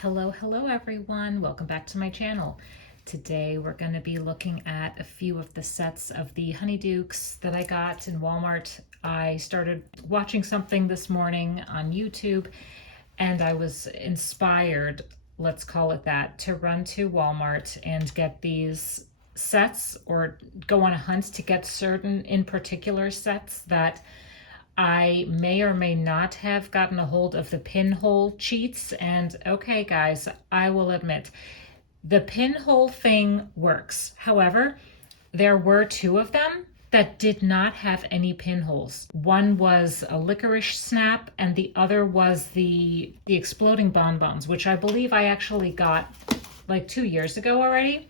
Hello everyone. Welcome back to my channel. Today we're going to be looking at a few of the sets of the Honeydukes that I got in Walmart. I started watching something this morning on YouTube and I was inspired, let's call it that, to run to Walmart and get these sets or go on a hunt to get certain in particular sets that I may or may not have gotten a hold of the pinhole cheats. And okay, guys, I will admit the pinhole thing works. However, there were two of them that did not have any pinholes. One was a licorice snap and the other was the exploding bonbons, which I believe I actually got like 2 years ago already.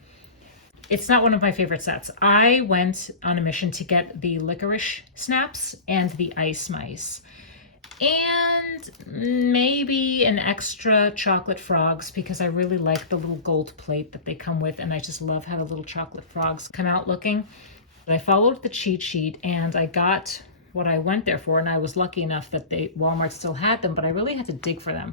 It's not one of my favorite sets. I went on a mission to get the licorice snaps and the ice mice. And maybe an extra chocolate frogs because I really like the little gold plate that they come with, and I just love how the little chocolate frogs come out looking. But I followed the cheat sheet and I got what I went there for, and I was lucky enough that Walmart still had them, but I really had to dig for them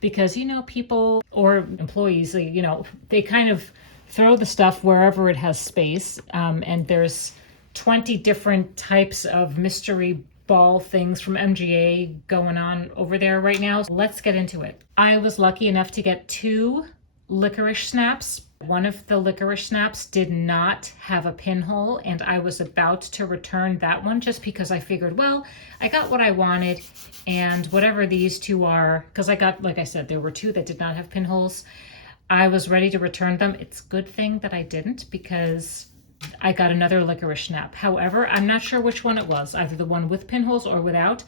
because, you know, people or employees, they kind of throw the stuff wherever it has space. And there's 20 different types of mystery ball things from MGA going on over there right now. So let's get into it. I was lucky enough to get 2 licorice snaps. One of the licorice snaps did not have a pinhole, and I was about to return that one just because I figured, well, I got what I wanted, and whatever these two are, because I got, like I said, there were 2 that did not have pinholes. I was ready to return them. It's a good thing that I didn't because I got another licorice snap. However, I'm not sure which one it was, either the one with pinholes or without.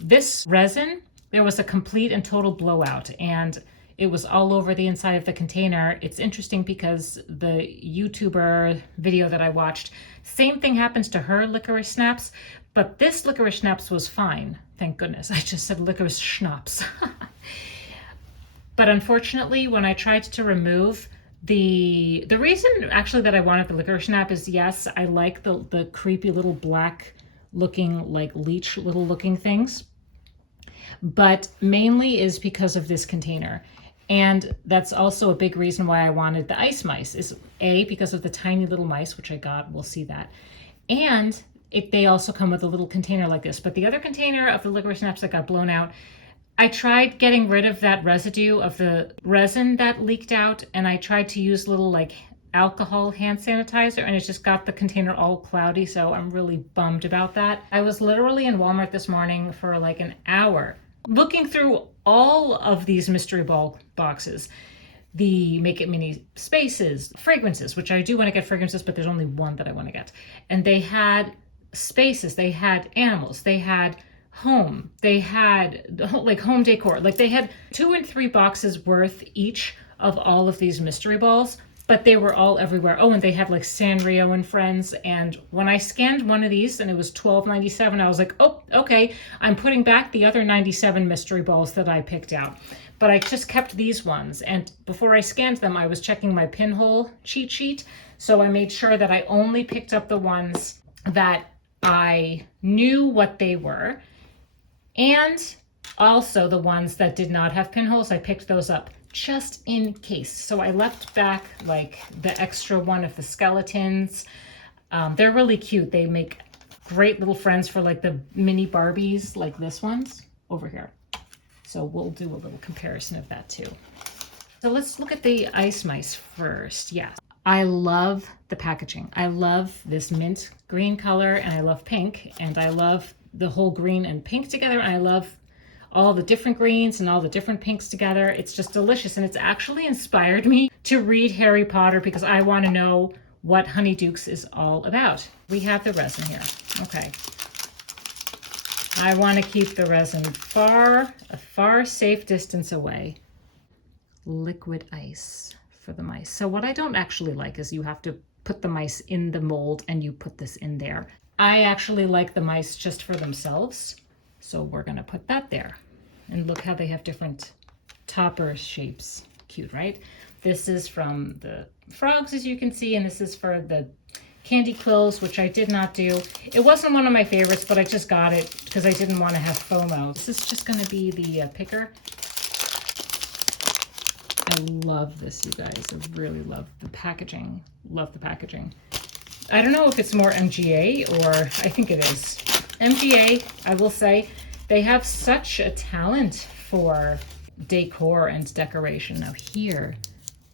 This resin, there was a complete and total blowout, and it was all over the inside of the container. It's interesting because the YouTuber video that I watched, same thing happens to her licorice snaps, but this licorice snaps was fine. Thank goodness. I just said licorice schnapps. But unfortunately, when I tried to remove the reason actually that I wanted the licorice snap is, yes, I like the creepy little black looking, like leech little looking things, but mainly is because of this container. And that's also a big reason why I wanted the ice mice, is A, because of the tiny little mice, which I got, we'll see that. And they also come with a little container like this. But the other container of the licorice snaps that got blown out, I tried getting rid of that residue of the resin that leaked out, and I tried to use little like alcohol hand sanitizer, and it just got the container all cloudy, so I'm really bummed about that. I was literally in Walmart this morning for like an hour looking through all of these mystery ball boxes, the Make It Mini spaces, fragrances, which I do want to get fragrances, but there's only one that I want to get. And they had spaces, they had animals, they had home, they had like home decor, like they had 2 and 3 boxes worth each of all of these mystery balls, but they were all everywhere. Oh, and they had like Sanrio and Friends. And when I scanned one of these and it was $12.97, I was like, oh, okay, I'm putting back the other 97 mystery balls that I picked out. But I just kept these ones. And before I scanned them, I was checking my pinhole cheat sheet. So I made sure that I only picked up the ones that I knew what they were. And also the ones that did not have pinholes, I picked those up just in case. So I left back like the extra one of the skeletons. They're really cute. They make great little friends for like the mini Barbies, like this one's over here. So we'll do a little comparison of that too. So let's look at the ice mice first. Yes, I love the packaging. I love this mint green color, and I love pink, and I love the whole green and pink together, and I love all the different greens and all the different pinks together. It's just delicious, and it's actually inspired me to read Harry Potter because I want to know what Honeydukes is all about. We have the resin here. Okay. I want to keep the resin a far safe distance away. Liquid ice for the mice. So what I don't actually like is you have to put the mice in the mold and you put this in there. I actually like the mice just for themselves. So we're going to put that there. And look how they have different topper shapes. Cute, right? This is from the frogs, as you can see, and this is for the candy quills, which I did not do. It wasn't one of my favorites, but I just got it because I didn't want to have FOMO. This is just going to be the picker. I love this, you guys. I really love the packaging. Love the packaging. I don't know if it's more MGA or I think it is. MGA, I will say, they have such a talent for decor and decoration. Now here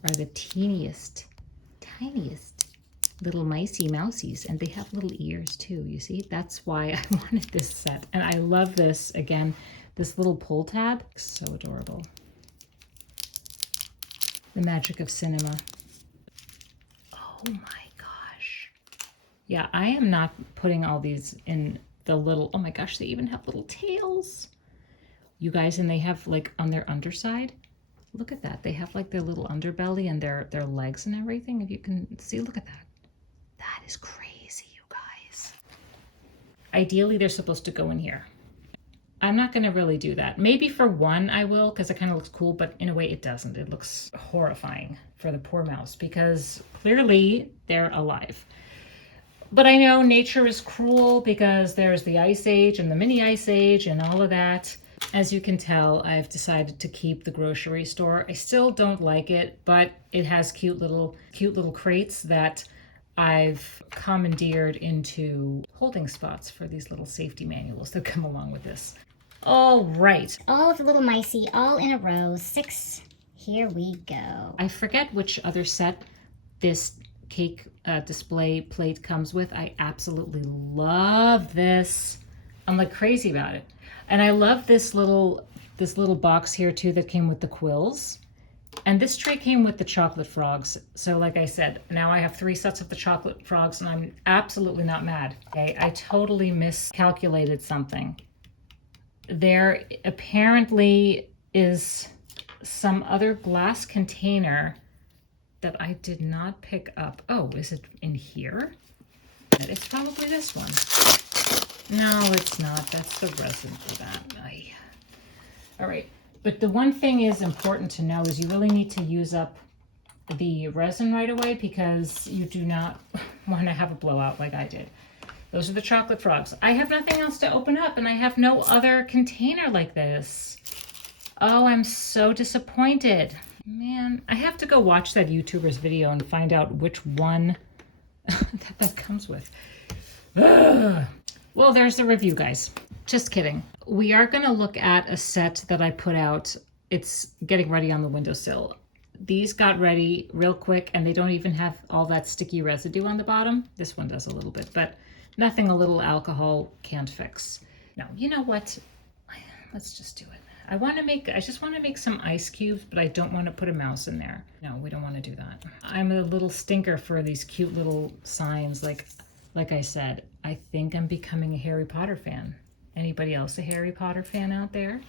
are the tiniest little micey mousies, and they have little ears too, you see? That's why I wanted this set. And I love this, again, this little pull tab. So adorable. The magic of cinema. Oh my gosh. Yeah, I am not putting all these in the little, oh my gosh, they even have little tails. You guys, and they have like on their underside, look at that. They have like their little underbelly and their legs and everything. If you can see, look at that. That is crazy, you guys. Ideally, they're supposed to go in here. I'm not going to really do that. Maybe for one I will, because it kind of looks cool, but in a way it doesn't. It looks horrifying for the poor mouse because clearly they're alive. But I know nature is cruel because there's the Ice Age and the mini Ice Age and all of that. As you can tell, I've decided to keep the grocery store. I still don't like it, but it has cute little crates that I've commandeered into holding spots for these little safety manuals that come along with this. All right. All of the little micey, all in a row. 6. Here we go. I forget which other set this cake display plate comes with. I absolutely love this. I'm like crazy about it. And I love this little box here too that came with the quills. And this tray came with the chocolate frogs. So like I said, now I have 3 sets of the chocolate frogs and I'm absolutely not mad. Okay, I totally miscalculated something. There apparently is some other glass container that I did not pick up. Oh, is it in here? It's probably this one. No, it's not. That's the resin for that. All right. But the one thing is important to know is you really need to use up the resin right away because you do not want to have a blowout like I did. Those are the chocolate frogs. I have nothing else to open up and I have no other container like this. Oh, I'm so disappointed. Man, I have to go watch that YouTuber's video and find out which one that comes with. Ugh. Well, there's the review, guys. Just kidding. We are going to look at a set that I put out. It's getting ready on the windowsill. These got ready real quick and they don't even have all that sticky residue on the bottom. This one does a little bit, but nothing a little alcohol can't fix. No, you know what? Let's just do it. I just want to make some ice cubes, but I don't want to put a mouse in there. No, we don't want to do that. I'm a little stinker for these cute little signs. Like I said, I think I'm becoming a Harry Potter fan. Anybody else a Harry Potter fan out there?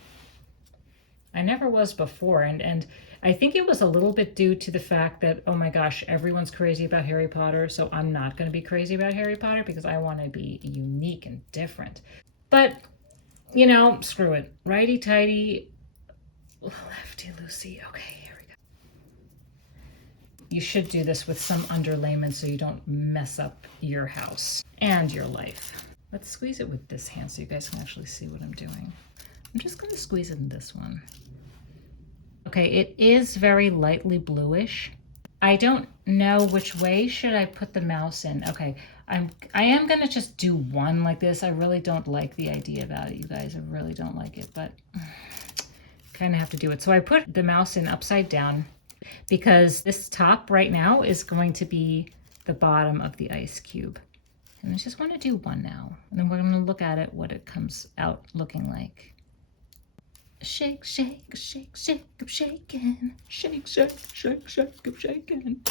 I never was before, and I think it was a little bit due to the fact that, oh my gosh, everyone's crazy about Harry Potter, so I'm not going to be crazy about Harry Potter because I want to be unique and different. But, you know, screw it. Righty-tighty, lefty-loosey. Okay, here we go. You should do this with some underlayment so you don't mess up your house and your life. Let's squeeze it with this hand so you guys can actually see what I'm doing. I'm just going to squeeze it in this one. Okay, it is very lightly bluish. I don't know which way should I put the mouse in. Okay, I am going to just do one like this. I really don't like the idea about it, you guys. I really don't like it, but kind of have to do it. So I put the mouse in upside down because this top right now is going to be the bottom of the ice cube. And I just want to do one now. And then we're going to look at it, what it comes out looking like. Shake, shake, shake, shake, I'm shaking. Shake, shake, shake, shake, I'm shaking.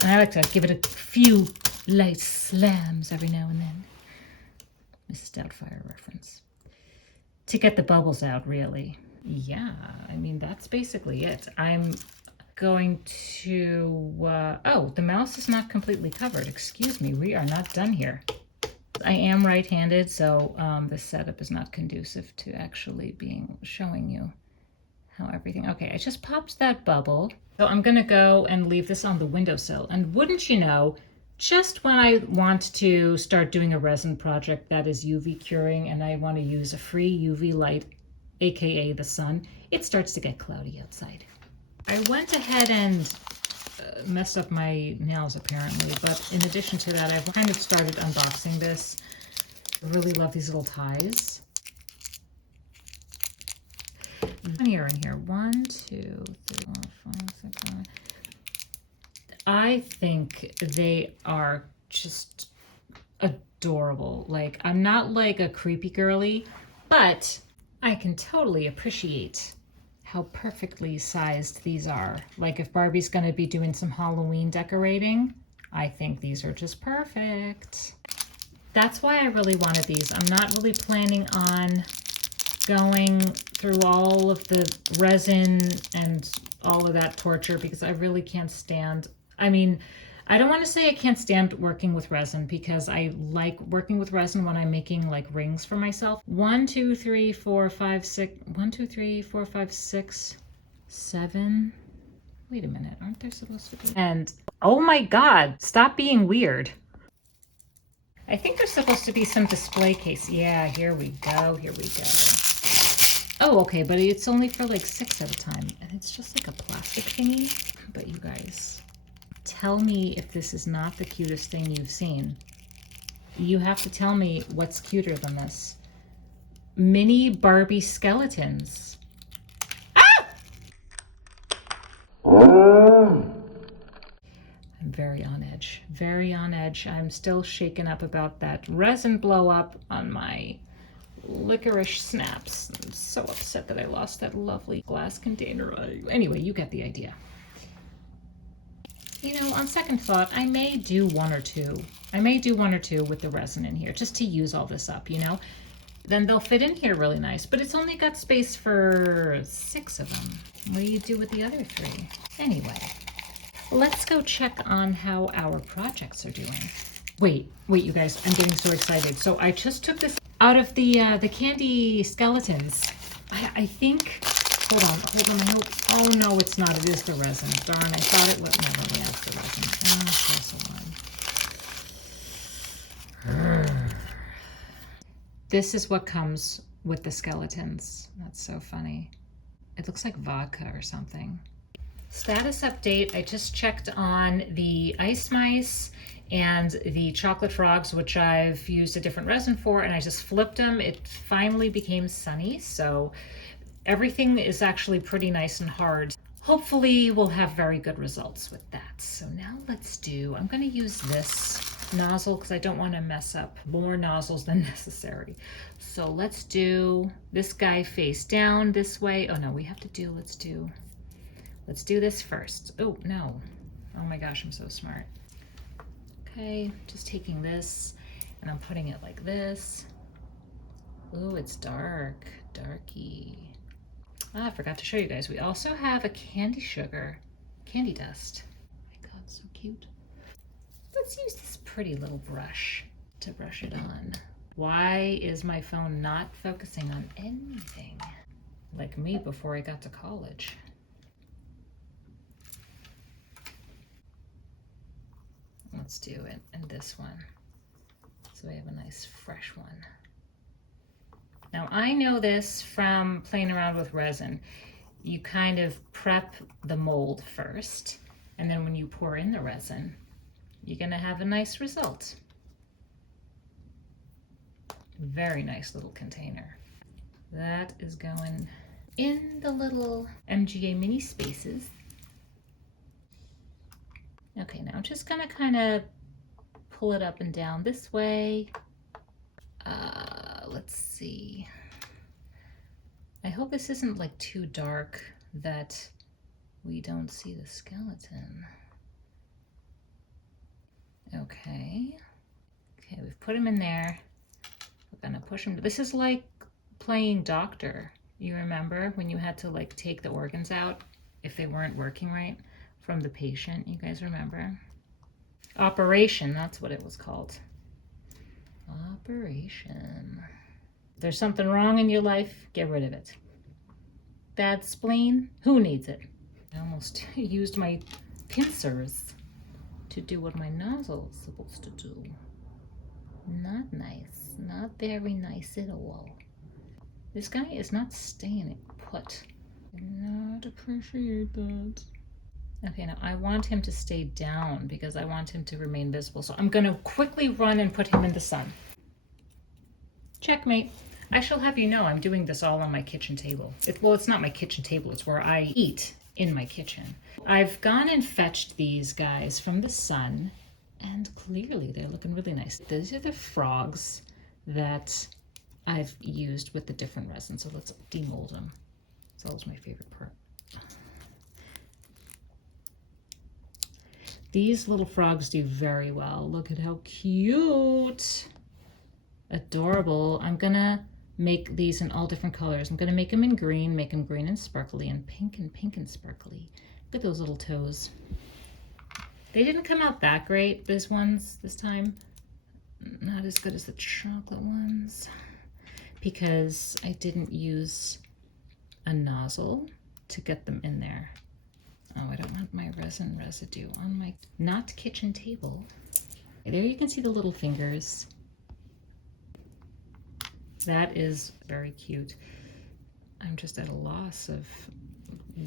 And I like to give it a few light slams every now and then. Mrs. Doubtfire reference. To get the bubbles out, really. Yeah, I mean, that's basically it. I'm going to, oh, the mouse is not completely covered. Excuse me, we are not done here. I am right-handed, so the setup is not conducive to actually showing you how everything, okay, I just popped that bubble. So I'm gonna go and leave this on the windowsill. And wouldn't you know, just when I want to start doing a resin project that is UV curing and I want to use a free UV light, aka the sun, it starts to get cloudy outside. I went ahead and messed up my nails apparently, but in addition to that, I've kind of started unboxing this. I really love these little ties. How many are in here? 1, 2, 3, 4, 5, 6, 7. I think they are just adorable. Like, I'm not like a creepy girly, but I can totally appreciate how perfectly sized these are. Like, if Barbie's gonna be doing some Halloween decorating, I think these are just perfect. That's why I really wanted these. I'm not really planning on going through all of the resin and all of that torture because I really can't stand, I mean, I don't want to say I can't stand working with resin because I like working with resin when I'm making like rings for myself. 1, 2, 3, 4, 5, 6, 1, 2, 3, 4, 5, 6, 7. Wait a minute, aren't there supposed to be? And oh my God, stop being weird. I think there's supposed to be some display case. Yeah, here we go, here we go. Oh, okay, but it's only for like 6 at a time, and it's just like a plastic thingy. But you guys, tell me if this is not the cutest thing you've seen. You have to tell me what's cuter than this. Mini Barbie skeletons. Ah! I'm very on edge, very on edge. I'm still shaken up about that resin blow up on my licorice snaps. I'm so upset that I lost that lovely glass container. Anyway, you get the idea. You know, on second thought, I may do one or two. I may do 1 or 2 with the resin in here just to use all this up, you know? Then they'll fit in here really nice, but it's only got space for 6 of them. What do you do with the other 3? Anyway, let's go check on how our projects are doing. Wait, you guys, I'm getting so excited. So I just took this out of the candy skeletons. I think, hold on, I hope, oh no, it's not, it is the resin. Darn, I thought it was, no, yeah, it's the resin. Oh, that's the one. This is what comes with the skeletons. That's so funny. It looks like vodka or something. Status update, I just checked on the ice mice and the chocolate frogs, which I've used a different resin for, and I just flipped them. It finally became sunny, so everything is actually pretty nice and hard. Hopefully we'll have very good results with that. So now let's do, I'm gonna use this nozzle because I don't want to mess up more nozzles than necessary. So let's do this guy face down this way. Oh no, we have to do, let's do this first. Oh no, oh my gosh, I'm so smart. Okay, just taking this and I'm putting it like this. Ooh, it's dark, darky. Ah, I forgot to show you guys. We also have a candy sugar, candy dust. Oh my God, so cute. Let's use this pretty little brush to brush it on. Why is my phone not focusing on anything? Like me before I got to college. Let's do it in this one. So we have a nice fresh one. Now I know this from playing around with resin. You kind of prep the mold first, and then when you pour in the resin, you're gonna have a nice result. Very nice little container. That is going in the little MGA mini spaces. Okay, now I'm just gonna kind of pull it up and down this way. Let's see. I hope this isn't like too dark that we don't see the skeleton. Okay. Okay, we've put him in there. We're gonna push him. This is like playing doctor. You remember when you had to like take the organs out if they weren't working right from the patient? You guys remember? Operation, that's what it was called. Operation. If there's something wrong in your life, get rid of it. Bad spleen, who needs it? I almost used my pincers to do what my nozzle is supposed to do. Not nice, not very nice at all. This guy is not staying put. not appreciate that. Okay, now I want him to stay down because I want him to remain visible. So I'm gonna quickly run and put him in the sun. Checkmate. I shall have you know I'm doing this all on my kitchen table. Well, it's not my kitchen table, it's where I eat in my kitchen. I've gone and fetched these guys from the sun, and clearly they're looking really nice. These are the frogs that I've used with the different resin. So let's demold them. It's always my favorite part. These little frogs do very well. Look at how cute. Adorable. I'm gonna make these in all different colors. I'm gonna make them in green, make them green and sparkly, and pink and sparkly. Look at those little toes. They didn't come out that great, these ones, this time. Not as good as the chocolate ones, because I didn't use a nozzle to get them in there. Oh, I don't want my resin residue on my not kitchen table. There you can see the little fingers. That is very cute. I'm just at a loss of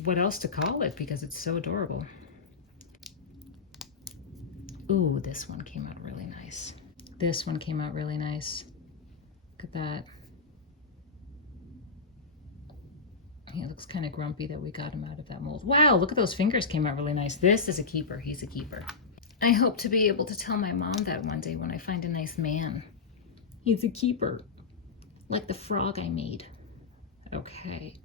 what else to call it because it's so adorable. Ooh, this one came out really nice. This one came out really nice. Look at that. He looks kind of grumpy that we got him out of that mold. Wow, look at those fingers, came out really nice. This is a keeper. He's a keeper. I hope to be able to tell my mom that one day when I find a nice man. He's a keeper. Like the frog I made. Okay.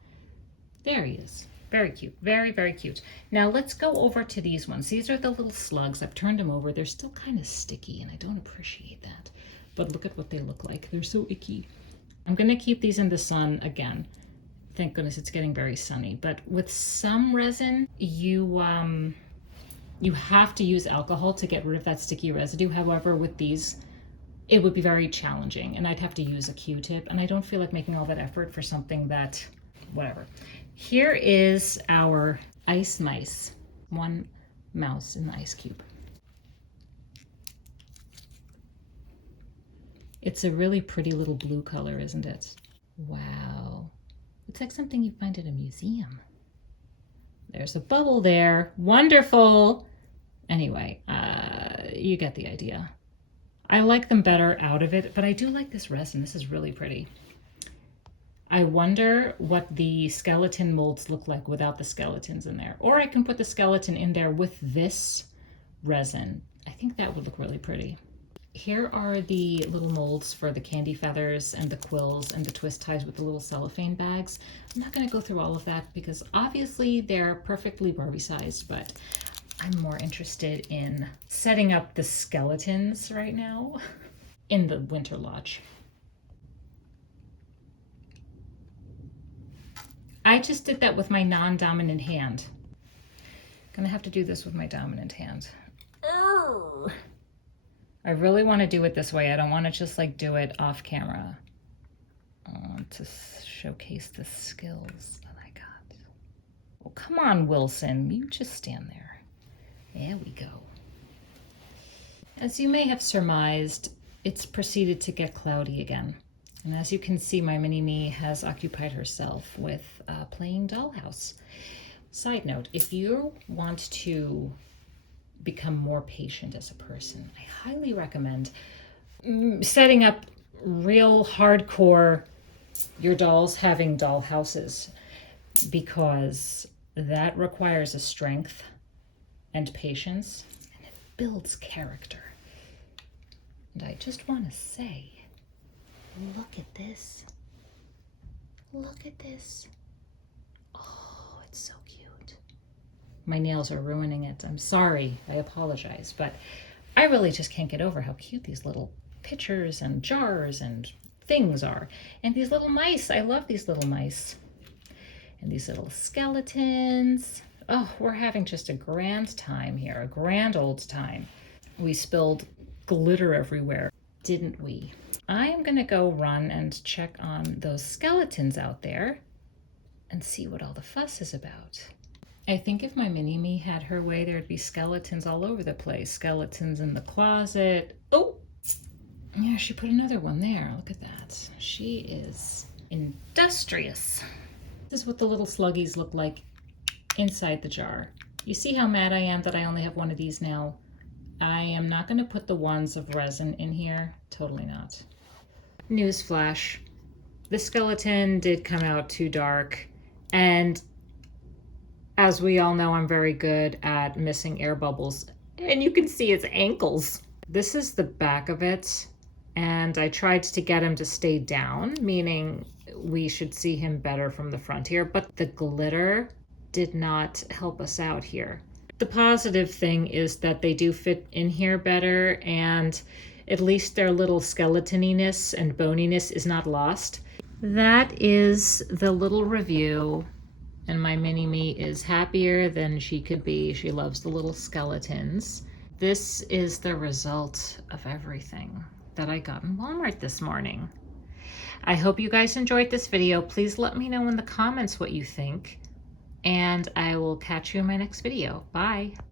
There he is. Very cute. Very, very cute. Now let's go over to these ones. These are the little slugs. I've turned them over. They're still kind of sticky and I don't appreciate that. But look at what they look like. They're so icky. I'm going to keep these in the sun again. Thank goodness it's getting very sunny. But with some resin, you have to use alcohol to get rid of that sticky residue. However, with these, it would be very challenging and I'd have to use a Q-tip and I don't feel like making all that effort for something that, whatever. Here is our ice mice. One mouse in the ice cube. It's a really pretty little blue color, isn't it? Wow. It's like something you find at a museum. There's a bubble there. Wonderful. Anyway, you get the idea. I like them better out of it, but I do like this resin. This is really pretty. I wonder what the skeleton molds look like without the skeletons in there. Or I can put the skeleton in there with this resin. I think that would look really pretty. Here are the little molds for the candy feathers and the quills and the twist ties with the little cellophane bags. I'm not going to go through all of that because obviously they're perfectly Barbie sized, but I'm more interested in setting up the skeletons right now in the winter lodge. I just did that with my non-dominant hand. Gonna have to do this with my dominant hand. Urgh. I really want to do it this way. I don't want to just like do it off camera. I want to showcase the skills that I got. Well, come on, Wilson. You just stand there. There we go. As you may have surmised, it's proceeded to get cloudy again. And as you can see, my mini-me has occupied herself with playing dollhouse. Side note, if you want to become more patient as a person, I highly recommend setting up real hardcore your dolls having doll houses, because that requires a strength and patience, and it builds character. And I just want to say, look at this. Look at this. Oh, it's so cute. My nails are ruining it. I'm sorry. I apologize. But I really just can't get over how cute these little pitchers and jars and things are. And these little mice. I love these little mice. And these little skeletons. Oh, we're having just a grand time here. A grand old time. We spilled glitter everywhere, didn't we? I'm going to go run and check on those skeletons out there and see what all the fuss is about. I think if my mini-me had her way, there'd be skeletons all over the place. Skeletons in the closet. Oh, yeah, she put another one there. Look at that. She is industrious. This is what the little sluggies look like inside the jar. You see how mad I am that I only have one of these now? I am not going to put the ones of resin in here. Totally not. Newsflash. The skeleton did come out too dark, and as we all know, I'm very good at missing air bubbles, and you can see its ankles. This is the back of it, and I tried to get him to stay down, meaning we should see him better from the front here, but the glitter did not help us out here. The positive thing is that they do fit in here better, and at least their little skeletoniness and boniness is not lost. That is the little review, and my mini-me is happier than she could be. She loves the little skeletons. This is the result of everything that I got in Walmart this morning. I hope you guys enjoyed this video. Please let me know in the comments what you think, and I will catch you in my next video. Bye.